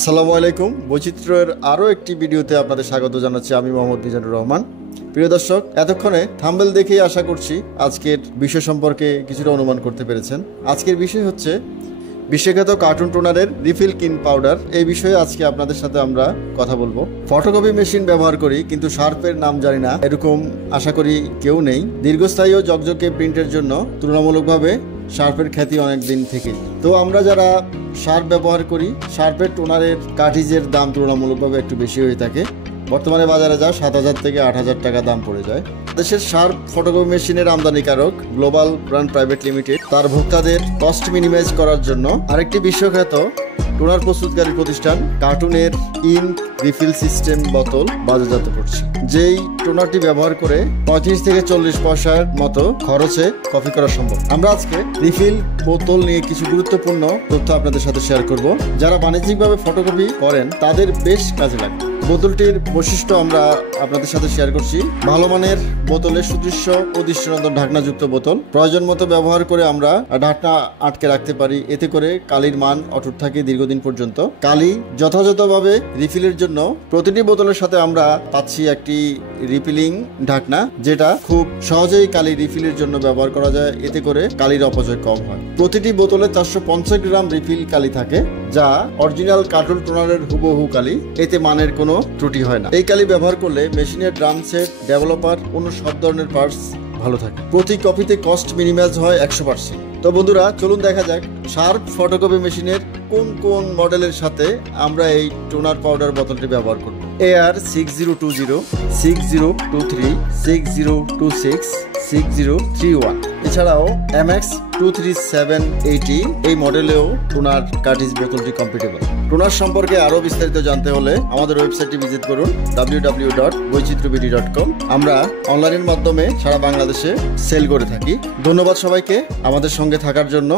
আসসালামু আলাইকুম। বৈচিত্র্যের আরও একটি ভিডিওতে আপনাদের স্বাগত জানাচ্ছি। আমি মোহাম্মদ মিজানুর রহমান। প্রিয় দর্শক, এতক্ষণে থাম্বনেল দেখেই আশা করছি আজকের বিষয় সম্পর্কে কিছুটা অনুমান করতে পেরেছেন। আজকের বিষয় হচ্ছে বিশ্বখ্যাত কার্টুন টোনারের রিফিল কিন পাউডার। এই বিষয়ে আজকে আপনাদের সাথে আমরা কথা বলবো। ফটোকপি মেশিন ব্যবহার করি কিন্তু শার্পের নাম জানি না, এরকম আশা করি কেউ নেই। দীর্ঘস্থায়ী ও জকজকে প্রিন্টের জন্য তুলনামূলকভাবে শার্পের খ্যাতি অনেক দিন থেকে। তো আমরা যারা শার্প ব্যবহার করি, শার্পের টোনারের কার্টিজের দাম তুলনামূলকভাবে একটু বেশি হয়ে থাকে। বর্তমানে বাজারে যা 7,000 থেকে 8,000 টাকা দাম পড়ে যায়। দেশের শার্প ফটোকপি মেশিনের আমদানিকারক গ্লোবাল ব্র্যান্ড প্রাইভেট লিমিটেড তার ভোক্তাদের কস্ট মিনিমাইজ করার জন্য আরেকটি বিশ্বখ্যাত টোনার প্রস্তুতকারী প্রতিষ্ঠান কার্টুনের ইঙ্ক রিফিল সিস্টেম বোতল বাজারজাত করছে। যেই টোনারটি ব্যবহার করে 35 থেকে 40 পয়সার মতো খরচে কফি করা সম্ভব। আমরা আজকে রিফিল বোতল নিয়ে কিছু গুরুত্বপূর্ণ তথ্য আপনাদের সাথে শেয়ার করব। যারা বাণিজ্যিকভাবে ফটোকপি করেন তাদের বেশ কাজে লাগবে। বোতলটির বৈশিষ্ট্য আমরা আপনাদের সাথে শেয়ার করছি। ভালো মানের বোতলের সুদৃশ্য ও দৃষ্টিনন্দন ঢাকনাযুক্ত বোতল প্রয়োজন মতো ব্যবহার করে আমরা ঢাকনা আটকে রাখতে পারি। এতে করে কালির মান অটুট থাকে দীর্ঘদিন পর্যন্ত। কালি যথাযথভাবে রিফিলের জন্য প্রতিটি বোতলের সাথে আমরা পাচ্ছি একটি রিফিলিং ঢাকনা, যেটা খুব সহজেই কালি রিফিলের জন্য ব্যবহার করা যায়। এতে করে কালির অপচয় কম হয়। প্রতিটি বোতলে 450 গ্রাম রিফিল কালি থাকে, যা অরিজিনাল কার্টুন টোনারের হুবহু কালি। এতে মানের কোনো ত্রুটি হয় না। এই কালি ব্যবহার করলে মেশিনের ড্রাম সেট, ডেভেলপার, অন্য সব ধরনের পার্টস ভালো থাকে। প্রতি কপিতে কস্ট মিনিমাইজ হয় 100%। তো বন্ধুরা, চলুন দেখা যাক শার্প ফটোকপি মেশিনের কোন কোন মডেলের সাথে আমরা এই টোনার পাউডার বোতলটি ব্যবহার করব। AR 6020, 6023, 6026, 6031, এছাড়াও MX 23780 এই মডেলেও টোনার কার্টিজ বোতলটি কম্পিটেবল। টোনার সম্পর্কে আরও বিস্তারিত জানতে হলে আমাদের ওয়েবসাইটটি ভিজিট করুন www.boichitrobidi.com। আমরা অনলাইনের মাধ্যমে সারা বাংলাদেশে সেল করে থাকি। ধন্যবাদ সবাইকে আমাদের সঙ্গে থাকার জন্য।